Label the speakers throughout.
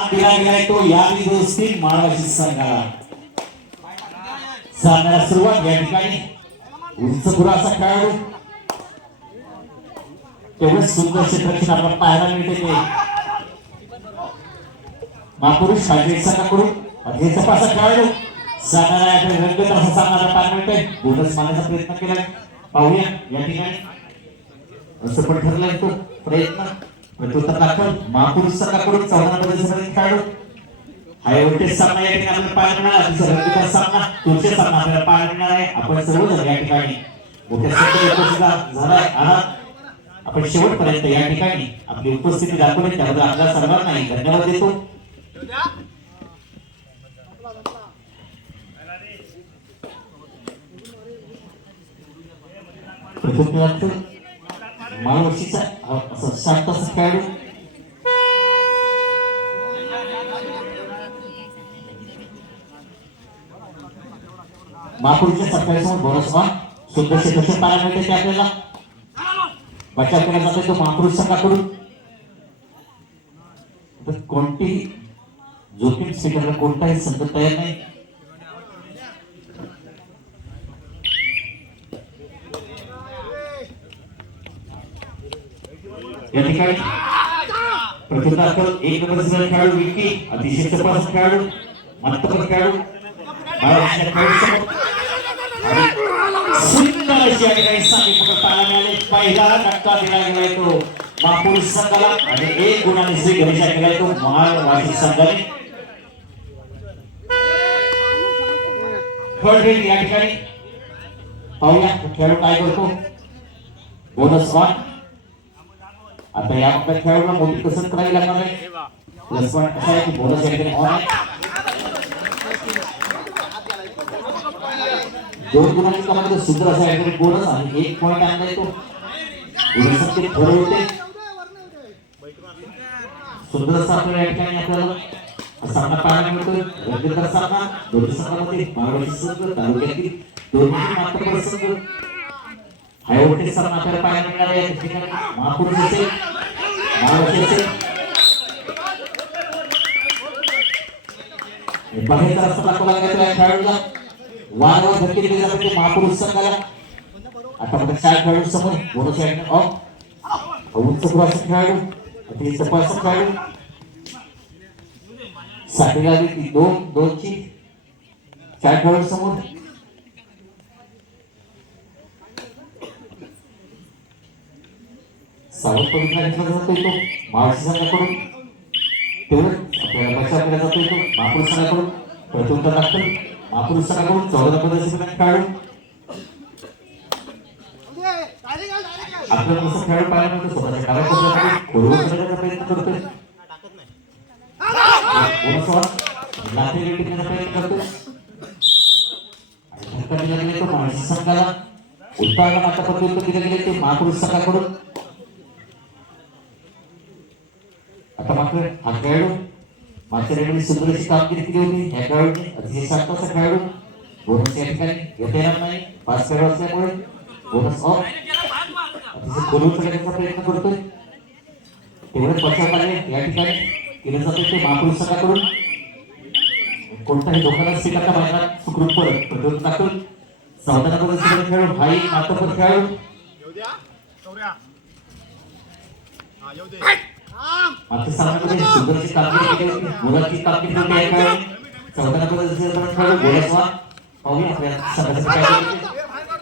Speaker 1: दिला गेलाय तो या दोस्ती माळवाची संघाला. सामन्याला सुरुवात या ठिकाणी. उंच पुराचा खेळाडू. तेवढं सुंदर क्षेत्रक्षण आपण पाहायला मिळते ते. महापुरुष पाहिजे संघाकडून. अतिशय तपासा खेळाडू. सामन्याला या ठिकाणी रंगत असा सामना पाहायला मिळते बोनस मारण्याचा प्रयत्न केलाय. पाहूया या ठिकाणी. असं पण ठरलंय तो प्रयत्न. प्रत्युत्तर दाखल महापुरुष संघाकडून चौदा नंबर खेळाडू हाय व्होल्टेज सामना या ठिकाणी आपल्याला पाहायला मिळणार. अतिशय सामना तुमचे सामना आपल्याला पाहायला मिळणार आहे. आपण सर्वजण या ठिकाणी मोठ्या संख्येने उपस्थित झालाय आहात आपण शेवटपर्यंत या ठिकाणी आपली उपस्थिती दाखवली. त्याबद्दल आपल्या सर्वांनाही धन्यवाद देतो. प्रथम माळवर्षीचा असं शांत असं खेळाडू महापुरुषच्या सत्तावीस बोनस वन सुंदर पाहायला मिळते ते आपल्याला. बचाव केला जातो तो महापुरुष संघाकडून तर कोणतीही जोखीम स्वीकारला कोणताही संघ तयार नाही. या ठिकाणी प्रतिदाखल एक नंबर खेळाडू विकी अतिशय तपास खेळाडू मत्तपत खेळाडू महाराष्ट्राच्या सुंदर अशी या ठिकाणी सांगितलं पाहायला मिळाले. पहिला धक्का दिला गेलाय तो महापुरुष संघाला आणि एक गुणाने श्री केलाय तो संघाने. थर्ड या ठिकाणी. पाहूया खेळाडू काय करतो? बोनस वन आता या आपल्या खेळाडूला मोठी कसरत करावी लागणार आहे. प्लस वन कसं आहे? की बोनस ऑन आहे दोन गुणांची कमाई सुंदर असा ठिकाणी बोनस आणि एक पॉईंट आणलाय तो. बोनस ते थोडे होते. सुंदर असा आपल्याला या ठिकाणी आपल्याला सामना पाहायला मिळतोय. रंगीतदार सामना दोन्ही संघामध्ये बारावाची संघ तालुक्यातील दोन्ही मात्र संघ हाय सामना आपल्याला पाहायला मिळणार या ठिकाणी महापुरुष असेल महाराष्ट्र असेल बाहेरचा रस्ता दाखवला गेला खेळाडूला. वारंवार धक्के दिले महापुरुष संघाला. आता चार खेळाडू समोर बोनस ऑफ. उंच पुराचा खेळाडू. अतिशय तपासचा खेळाडू. साठी दोन दोनची. चार खेळाडू समोर. सावध पवित्रा घेतला जातो तो महाराष्ट्र संघाकडून तेवढं आपल्याला बचाव केला जातो तो महापुरुष संघाकडून प्रत्युत्तर दाखल महापुरुष संघाकडून चौदा पदाचे खेळाडू आपल्याला कसं खेळाडू पाहायला मिळतो स्वतःच्या काळामध्ये खोलवर करण्याचा प्रयत्न करतोय बोनस वन लाथे रेट टिकण्याचा प्रयत्न करतोय आणि धक्का दिला गेला तो मानसी संघाला उत्पादन आता प्रत्युत्तर दिले गेले ते महापुरुष संघाकडून आता मात्र हा खेळाडू मागच्या रेडीने सुंदर अशी कामगिरी केली होती ह्या खेळाडूने अतिशय शांत असा खेळाडू. बोनस या ठिकाणी येता येणार नाही. पाच खेळाडू असल्यामुळे बोनस ऑफ अतिशय खोलून करण्याचा प्रयत्न करतोय. तेवढे बचाव कार्य या ठिकाणी केले जाते ते महापुरुष संघाकडून कोणताही धोका स्वीकारता मैदानात सुखरूप परत प्रतिरोध दाखल चौदा खेळाडू. मागच्या सामन्यामध्ये सुंदरची कामगिरी केली होती मुलाची कामगिरी होती चौदा वा पाहूया आपल्या काय केले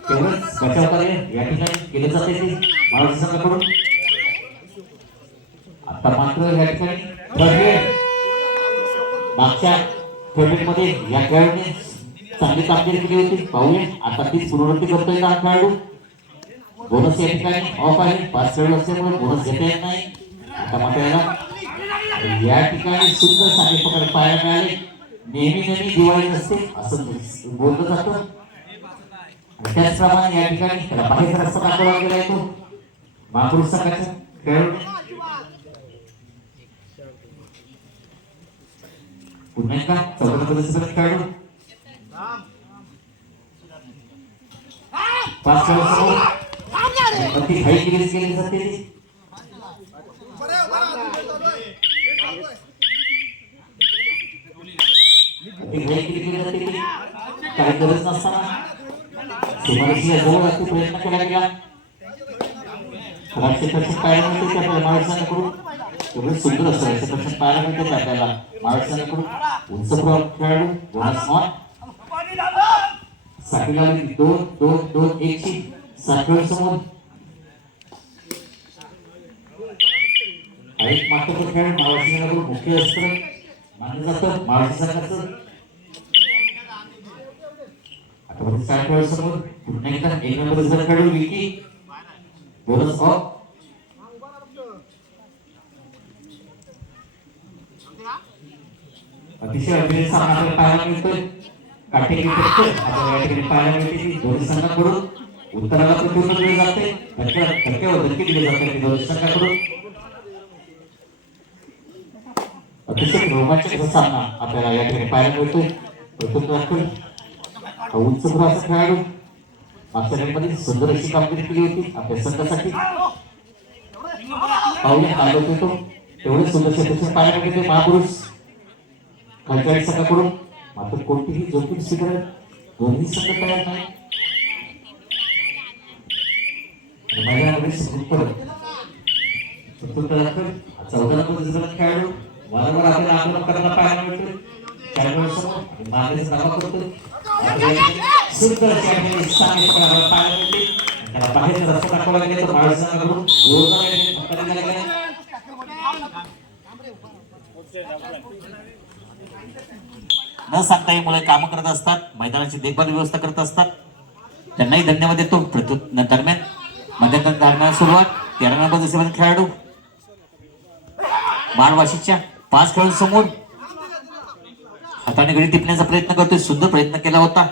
Speaker 1: तेवढंच बचाव कार्य या ठिकाणी जाते ते. महाराष्ट्र संघाकडून. आता मात्र या ठिकाणी मागच्या मध्ये या खेळाडूने चांगली कामगिरी केली होती. पाहूया आता तीच पुनरावृत्ती करतोय का खेळाडू? बोनस या ठिकाणी ऑफ आहे. पाच खेळाडू असल्यामुळे बोनस घेता येत नाही. या ठिकाणी सुंदर चांगले पाहायला मिळाले. नेहमी नेहमी दिवाळी नसते असं बोललं जातं त्याचप्रमाणे या ठिकाणी त्याला बाहेर रस्ता दाखवला गेला येतो महापुरुष संघाचा खेळ. पुन्हा एकदा चौदा पदक खेळाडू. पाच खेळाडू. समोर अति केली जाते. ती किती केली जाते ती? गरज नसताना. सीमारेषेच्या जवळ अति प्रयत्न केला गेला राज्यकर्षण पाहायला मिळते ते आपल्याला? महाराष्ट्राकडून एवढं सुंदर असं राज्यकर्षण पाहायला मिळते ते आपल्याला? महाराष्ट्राकडून उंच प्रभाव खेळाडू बोनस मान साठीला दोन दोन दोन एक साखळी समोर. एक मात्र खेळ महाराष्ट्राकडून मुख्य असतं मानलं जातं. महाराष्ट्र सरकारचं आता बघा साठ समोर पुन्हा एकदा एक नंबर विकी बोनस ऑफ अतिशय अभिनय सामना आपल्याला पाहायला मिळतोय. काटेकी आपल्याला या ठिकाणी पाहायला मिळते की दोन्ही संघाकडून उत्तराला पूर्ण दिले जाते. धक्क्यावर धक्के दिले जाते दोन्ही संघाकडून अतिशय रोमांचक सामना आपल्याला या ठिकाणी पाहायला मिळतोय. प्रथम हा उंच भराचा खेळाडू? मागच्या गेममध्ये सुंदर अशी कामगिरी केली होती आपल्या संघासाठी पाहूया चालवत होतो. तेवढे सुंदर क्षेत्र पाहायला गेले महापुरुष. खालच्या संघाकडून मात्र कोणतीही जोखीम स्वीकारत दोन्ही संघ तयार नाही आणि मैदानामध्ये सुखरूप चौदा नंबर खेळाडू. वारंवार आपल्याला आंदोलन करायला पाहायला मिळतो. त्यामुळे मागण्याचा दावा करतो सुंदर पाहायला मिळते त्याला रस्ता तो जोरदार न सांगता ही मुले कामं करत असतात मैदानाची देखभाल व्यवस्था करत असतात. त्यांनाही धन्यवाद देतो. दरम्यान मध्यंतर दरम्यान सुरुवात तेरा नंबर जसे खेळाडू. मानवाशीच्या पाच खेळाडू समोर हाताने घडी टिपण्याचा प्रयत्न करतोय. सुंदर प्रयत्न केला होता.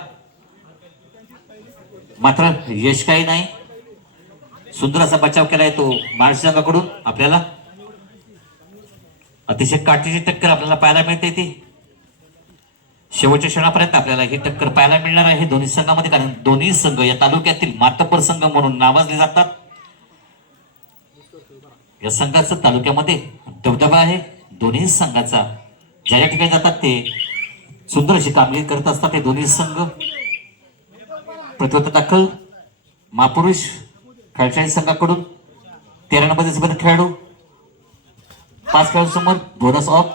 Speaker 1: मात्र यश काही नाही. सुंदर असा बचाव केलाय तो महाराष्ट्र संघाकडून आपल्याला. अतिशय काठीची टक्कर आपल्याला पाहायला मिळते ती. शेवटच्या क्षणापर्यंत आपल्याला ही टक्कर पाहायला मिळणार आहे दोन्ही संघामध्ये कारण दोन्ही संघ या तालुक्यातील मातपर संघ म्हणून नावाजले जातात. या संघाचं तालुक्यामध्ये दबदबा आहे. दोन्ही संघाचा ज्या ज्या ठिकाणी जातात ते सुंदर अशी कामगिरी करत असतात हे दोन्ही संघ. प्रतिबद्ध दाखल. महापुरुष खेळशाळी संघाकडून. तेरा नंबर खेळाडू. पाच खेळाडूसमोर बोनस ऑफ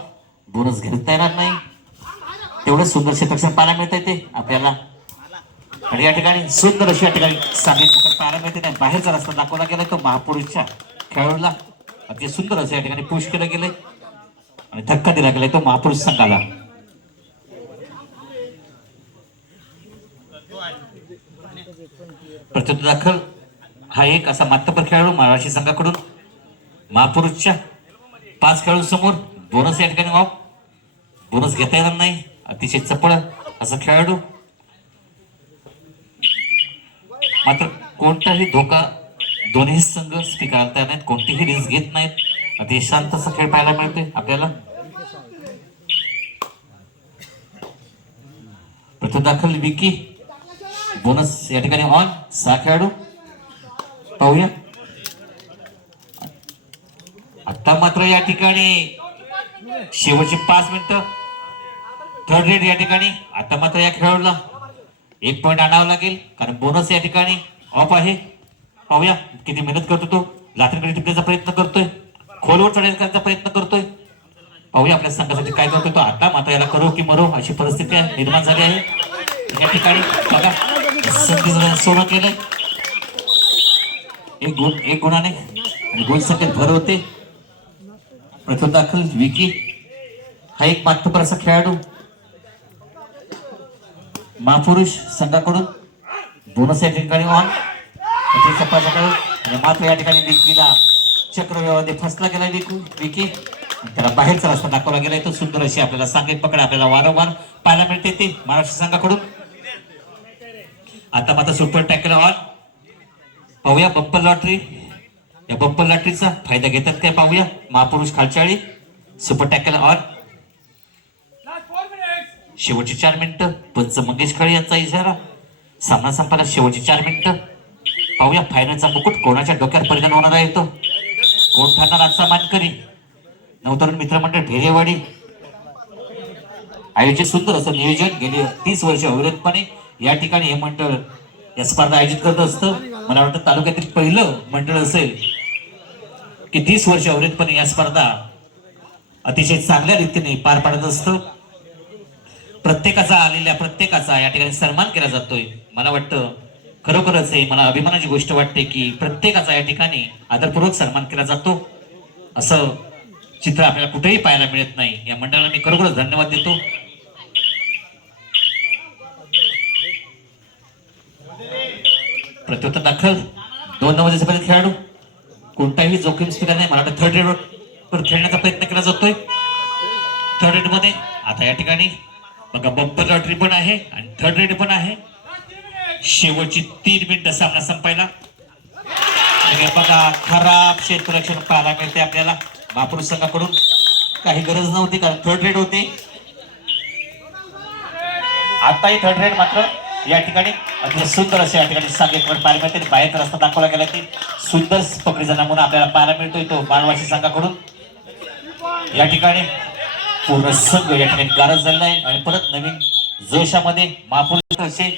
Speaker 1: बोनस घेता येणार नाही. तेवढं सुंदर क्षेत्रक्षण पाहायला मिळत आहे ते. आपल्याला. आणि या ठिकाणी सुंदर अशी या ठिकाणी सांगित पाहायला मिळते नाही बाहेरचा रस्ता दाखवला गेला तो महापुरुषच्या खेळाडूला. अतिशय सुंदर असं या ठिकाणी पुश केलं गेलंय. आणि धक्का दिला गेलाय तो महापुरुष संघाला. प्रत्युत्तर दाखल. हा एक असा मातबर खेळाडू महाराष्ट्र संघाकडून. महापुरुषच्या पाच खेळाडूंसमोर बोनस या ठिकाणी ऑफ बोनस घेता येणार नाही. अतिशय चपळ असा खेळाडू. मात्र कोणताही धोका दोन्ही संघ स्वीकारता नाहीत. कोणतीही रिस्क घेत नाहीत. अतिशय शांत असा खेळ पाहायला मिळते आपल्याला. प्रथम दाखल विकी. बोनस या ठिकाणी ऑन सहा खेळाडू पाहूया. आता मात्र या ठिकाणी शेवटचे पाच मिनिटं. थर्ड रेड या ठिकाणी. आता मात्र या खेळाडूला एक पॉईंट आणावं लागेल. कारण बोनस या ठिकाणी ऑफ आहे. पाहूया. किती मेहनत करतो तो. लाथरीकडे टिपण्याचा प्रयत्न करतोय. खोलवर चढण्याचा प्रयत्न करतोय. पाहूया आपल्या संघासाठी काय करतोय तो. आता मात्र याला करो की मरो अशी परिस्थिती निर्माण झाली आहे. या ठिकाणी बघा. संधी सोनं केलंय एक गुण एक गुणाने. आणि गुण संख्येत भर होते. प्रथम दाखल विकी. हा एक मातबर असा खेळाडू. महापुरुष संघाकडून. बोनस या ठिकाणी ऑन आणि मात्र या ठिकाणी विकीला चक्रव्यूहामध्ये फसला गेला विकू विकी. त्याला बाहेरचा रस्ता दाखवला गेलाय तो सुंदर अशी आपल्याला सांगेल पकड आपल्याला वारंवार पाहायला मिळते ते महाराष्ट्र संघाकडून. आता मात्र सुपर टॅकर ऑन. पाहूया बप्पल लॉटरी. या बप्पल लॉटरीचा फायदा घेतात काय पाहूया. महापुरुष खालचाळी. Super tackle on. शेवटची चार मिनिटं. पंच मंगेश खळे यांचा इशारा. सामना संपायला शेवटची चार मिनिटं. पाहूया फायनलचा मुकुट कोणाच्या डोक्यात परिणाम होणार आहे तो? कोण ठरणार आजचा मानकरी? नवतरुण मित्रमंडळ भेरेवाडी
Speaker 2: आयोजित सुंदर असं नियोजन गेले तीस वर्ष अविरतपणे. या ठिकाणी हे मंडळ या स्पर्धा आयोजित करत असतं. मला वाटतं तालुक्यातील पहिलं मंडळ असेल की तीस वर्ष अवरितपणे या स्पर्धा अतिशय चांगल्या रीतीने पार पाडत असतं. प्रत्येकाचा आलेल्या प्रत्येकाचा या ठिकाणी सन्मान केला जातोय. मला वाटतं खरोखरच हे मला अभिमानाची गोष्ट वाटते की प्रत्येकाचा या ठिकाणी आदरपूर्वक सन्मान केला जातो. असं चित्र आपल्याला कुठेही पाहायला मिळत नाही. या मंडळाला मी खरोखरच धन्यवाद देतो. प्रत्युत्तर दाखल. दोन नऊ पर्यंत खेळाडू. कोणताही जोखीम स्पीकर नाही. मला वाटतं थर्ड रेडवर खेळण्याचा प्रयत्न केला जातोय. थर्ड रेडमध्ये आता या ठिकाणी बघा बंपर लॉटरी पण आहे आणि थर्ड रेड पण आहे. शेवटची तीन मिनिटं सामना संपायला. बघा खराब क्षेत्ररक्षण पाहायला मिळते आपल्याला. महापुरुष संघाकडून काही गरज नव्हती कारण थर्ड रेड होते. आताही थर्ड रेड मात्र या ठिकाणी अतिशय सुंदर असे या ठिकाणी सामने पार मिळते बाहेर रस्ता दाखवला गेला की सुंदर पकडीचा नमुना आपल्याला पाहायला मिळतोय तो मानवाशी संघाकडून. या ठिकाणी पूर्ण संघ या ठिकाणी गारज झालेला आहे आणि परत नवीन जोशामध्ये महापुरुष असे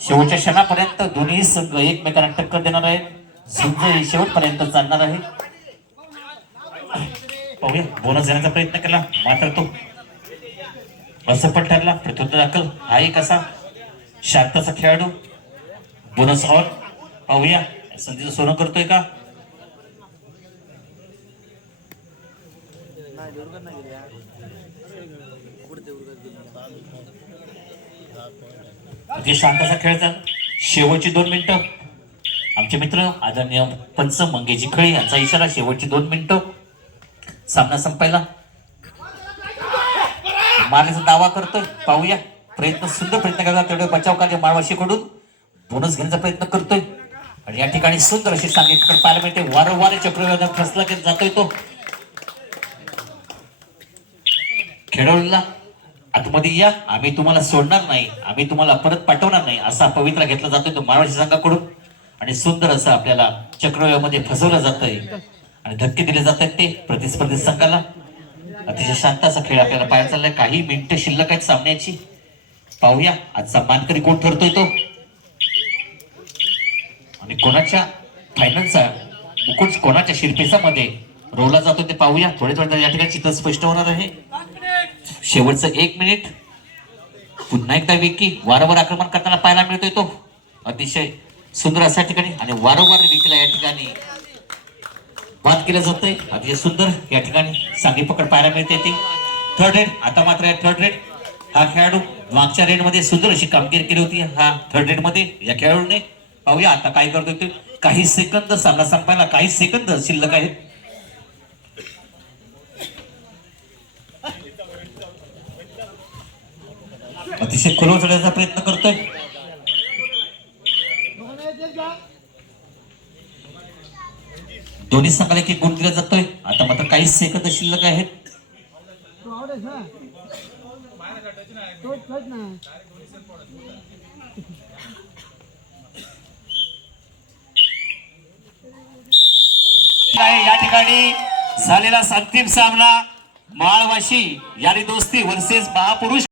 Speaker 2: शेवटच्या क्षणापर्यंत दोन्ही संघ एकमेकांना टक्कर देणार आहेत. संघ हे शेवटपर्यंत चालणार आहे. पाहूया बोनस देण्याचा प्रयत्न केला. मात्र तो असं पण ठरला. प्रत्युत्तर दाखल. हा एक असा शांताचा खेळाडू. बोनस ऑन पाहूया. संधीचं सोनं करतोय का? जे शांताचा खेळ चाल. शेवटची दोन मिनिटं. आमचे मित्र आदरणीय पंच मंगेजी खळी यांचा इशारा शेवटची दोन मिनिटं. सामना संपायला. मारण्याचा दावा करतोय. पाहूया. प्रयत्न सुंदर प्रयत्न करतात तेवढे बचाव कार्य माळवाशीकडून. बोनस घेण्याचा प्रयत्न करतोय. आणि या ठिकाणी सुंदर अशी सांगितलं पाहायला मिळते. वारंवार चक्रव्यूहात फसला की जातोय तो. खेळवला आतमध्ये या. आम्ही तुम्हाला सोडणार नाही. आम्ही तुम्हाला परत पाठवणार नाही. असा पवित्रा घेतला जातोय तो माळवाशी संघाकडून. आणि सुंदर असं आपल्याला चक्रव्यूहामध्ये फसवलं जातंय. आणि धक्के दिले जात आहेत ते प्रतिस्पर्धी संघाला. अतिशय शांत असा खेळ आपल्याला पाहायला चाललाय. काही मिनिटं शिल्लक आहेत सामन्याची. पाहूया. आजचा मानकरी कोण ठरतोय तो? आणि कोणाच्या फायनलचा मुकुट कोणाच्या शिरपेसामध्ये रोवला जातो ते पाहूया. थोडे थोडे या ठिकाणी चित्र स्पष्ट होणार आहे. शेवटचं एक मिनिट. पुन्हा एकदा विकी वारंवार आक्रमण करताना पाहायला मिळतोय तो. अतिशय सुंदर अशा ठिकाणी आणि वारंवार विकीला या ठिकाणी बाद केलं जातंय. अतिशय सुंदर या ठिकाणी सांगी पकड पाहायला मिळते ती. थर्ड रेड आता मात्र थर्ड रेड हा खेळाडू मागच्या रेडमध्ये सुंदर अशी कामगिरी केली होती. हा थर्ड रेडमध्ये या खेळाडूने. पाहूया आता काय करतोय ते. काही सेकंद सामना संपायला काही सेकंद शिल्लक आहेत. अतिशय खोलवर चढण्याचा प्रयत्न करतोय. दोन्ही संघाला की एक गुण दिला जातोय. आता मात्र काही सेकंद शिल्लक आहेत. आहे या ठिकाणी झालेला अंतिम सामना माळवाशी यारी दोस्ती वर्सेस महापुरुष